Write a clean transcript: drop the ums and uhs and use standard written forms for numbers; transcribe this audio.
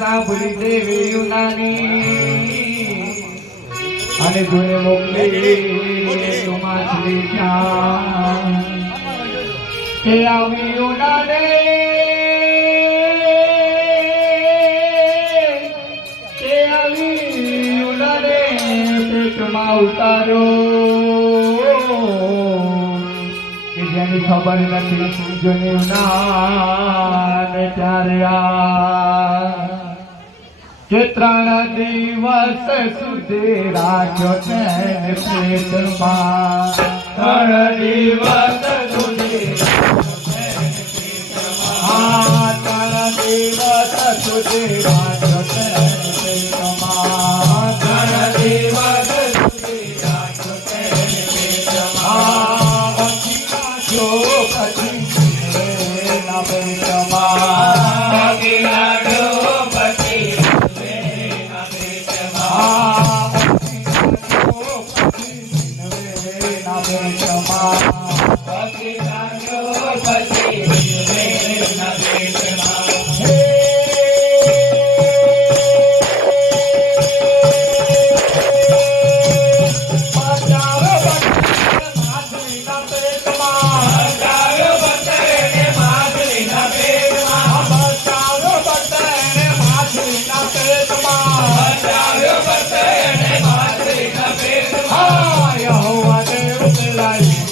સાંભળી દેવી યુનાની અને જોડે મોકલી માછલી ક્યાં કે આવી યુનાને કે આવી યુનાને પેટમાં ઉતાર્યો કે જેની ખબર નથી જોને યુનાને ત્યારે કે 3 દિવસ સુધી રાખ્યો છે પેટમાં 3 દિવસ સુધી 3 દિવસ સુધી રાખ્યો છે પેટમાં 3 દિવસ સુધી રાખ્યો છે પેટમાં જો પછી ના પેટમાં Yahweh,